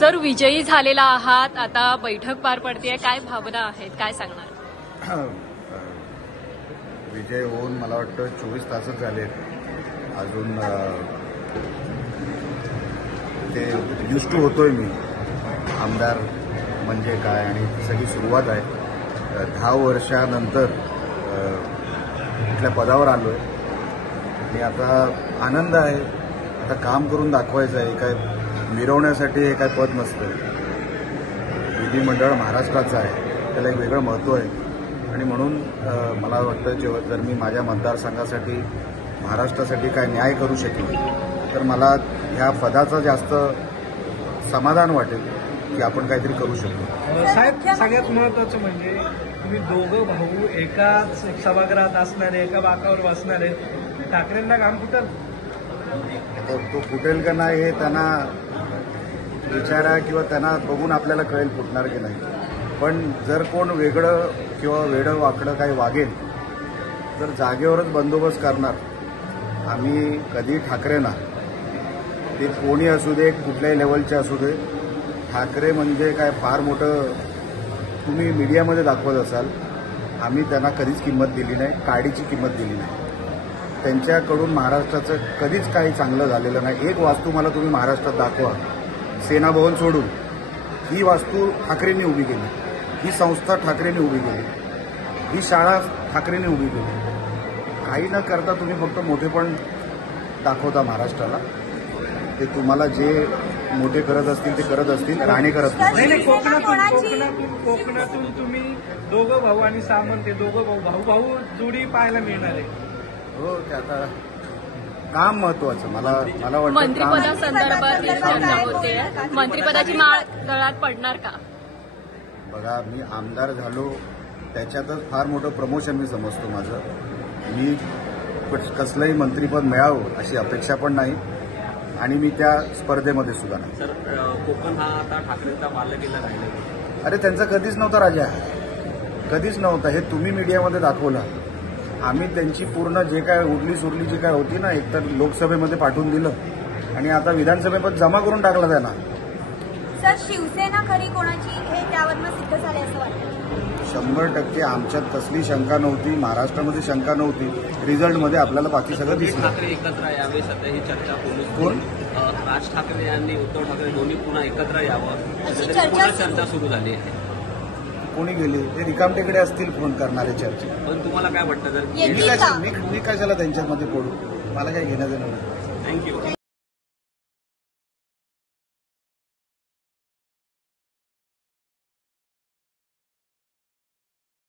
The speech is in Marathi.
सर, विजयी झालेला आहात, आता बैठक पार पडतेय, काय भावना आहेत, काय सांगणार? विजय होऊन मला वाटतं 24 तासच झाले. अजून ते युज टू होतोय मी. आमदार म्हणजे काय आणि सगळी सुरुवात आहे. 10 वर्षानंतर कुठल्या पदावर आलोय आणि आता आनंद आहे. आता काम करून दाखवायचं आहे. काय मिरवण्यासाठी हे काय पद नसतं. विधिमंडळ महाराष्ट्राचं आहे, त्याला एक वेगळं महत्त्व आहे आणि म्हणून मला वाटतं जेव्हा जर मी माझ्या मतदारसंघासाठी महाराष्ट्रासाठी काय न्याय करू शकेन तर मला ह्या पदाचं जास्त समाधान वाटेल की आपण काहीतरी करू शकतो. साहेब, सगळ्यात महत्वाचं म्हणजे तुम्ही दोघं भाऊ एकाच सभागृहात असणारे, एका बाकावर बसणारे, ठाकरेंना काम कुठं तो फुटेल का नाही हे त्यांना विचारा किंवा त्यांना बघून आपल्याला कळेल फुटणार की नाही. पण जर कोण वेगळं किंवा वेडं वाकडं काही वागेल तर जागेवरच बंदोबस्त करणार. आम्ही कधी ठाकरेंना, ते कोणी असू दे, कुठल्याही लेवलचे असू दे, ठाकरे म्हणजे काय फार मोठं तुम्ही मीडियामध्ये दाखवत असाल. आम्ही त्यांना कधीच किंमत दिली नाही, काडीची किंमत दिली नाही. त्यांच्याकडून महाराष्ट्राचं कधीच काही चांगलं झालेलं नाही. एक वास्तू मला तुम्ही महाराष्ट्रात दाखवा, सेना भवन सोडून. ही वास्तू ठाकरेंनी उभी केली, ही संस्था ठाकरेंनी उभी केली, ही शाळा ठाकरेंनी उभी केली. काही न करता तुम्ही फक्त मोठेपण दाखवता महाराष्ट्राला. ते तुम्हाला जे मोठे करत असतील ते करत असतील, राणे करत नाही. कोकणातून तुम्ही दोघं भाऊ आणि सामंत, ते दोघं भाऊ जोडी पाहायला मिळणार आहे. हो, ते आता काम महत्वाचं. मला वाटतं मंत्रिपदासंदर्भात चर्चा होते. मंत्रिपदाची माळ गळ्यात पडणार का? बघा, मी आमदार झालो त्याच्यातच फार मोठं प्रमोशन मी समजतो माझं. मी कसलंही मंत्रिपद मिळावं अशी अपेक्षा पण नाही आणि मी त्या स्पर्धेमध्ये सुद्धा नाही. सर, कोकण हा आता ठाकरेंचा बालेकिल्ला राहिला. अरे, त्यांचा कधीच नव्हता राजा, कधीच नव्हता. हे तुम्ही मीडियामध्ये दाखवलं. आम्ही त्यांची पूर्ण जे काय उरली सुरली जी काय होती ना, एकतर लोकसभेमध्ये पाठवून दिलं आणि आता विधानसभेमध्ये जमा करून टाकला त्यांना. सर, शिवसेना खरी कोणाची हे त्यावरनं सिद्ध झाले असं वाटतं? 100% आमच्यात कसली शंका नव्हती, महाराष्ट्रामध्ये शंका नव्हती. रिझल्टमध्ये आपल्याला बाकी सगळं दिसलं. ठाकरे एकत्र यावे, सध्या ही चर्चा कोण? राज ठाकरे यांनी उद्धव ठाकरे दोन्ही पुन्हा एकत्र यावं, पुन्हा चर्चा सुरू झाली आहे. कोणी गेले ते रिकामटेकडे असतील फोन करणारे चर्चा. पण तुम्हाला काय वाटतं? जर मी कशाला त्यांच्यामध्ये पडू? मला काही घेणं देणं नाही. थँक्यू.